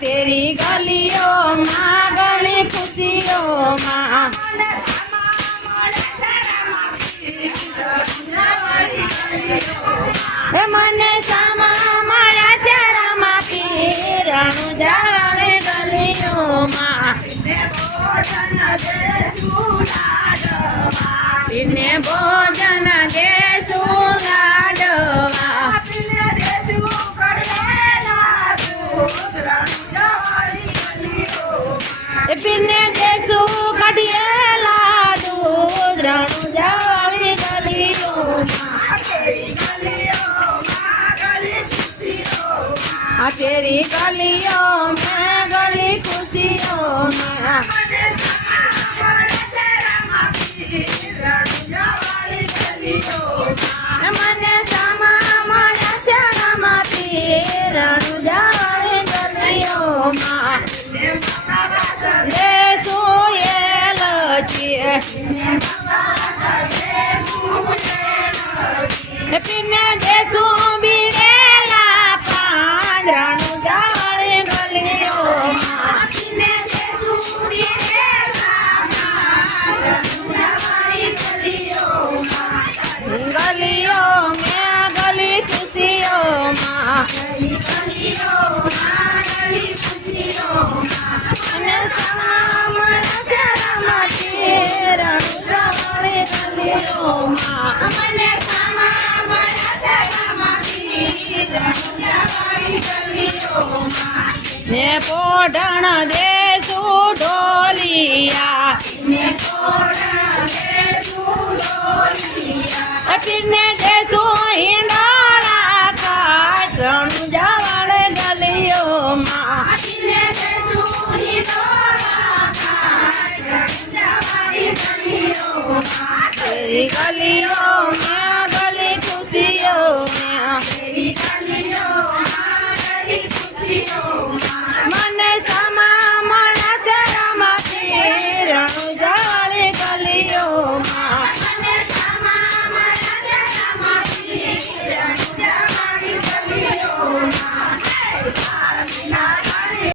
तेरी गलियों माँ गली खुशियों माँ मने सामा मारा चरा माँ पीरणु जावे गलियों माँ इन्हें भोजन दे सुलाडवा पिने देसु कटिएला दूध रणु जावी गलियों तेरी गलियों में गली खुशियों में मने सामा मारा चरा माँ पीरणु जावी गलियों देसु ये लचिए पिने देसु बिरेला पांडरणु जावे गलियों गलियों में गली खुशियों माँ ने पोढ़ण देसु ढोलिया पिने देसु हिंडोला काटणु जावड़े गलियों माँ तेरी गलियों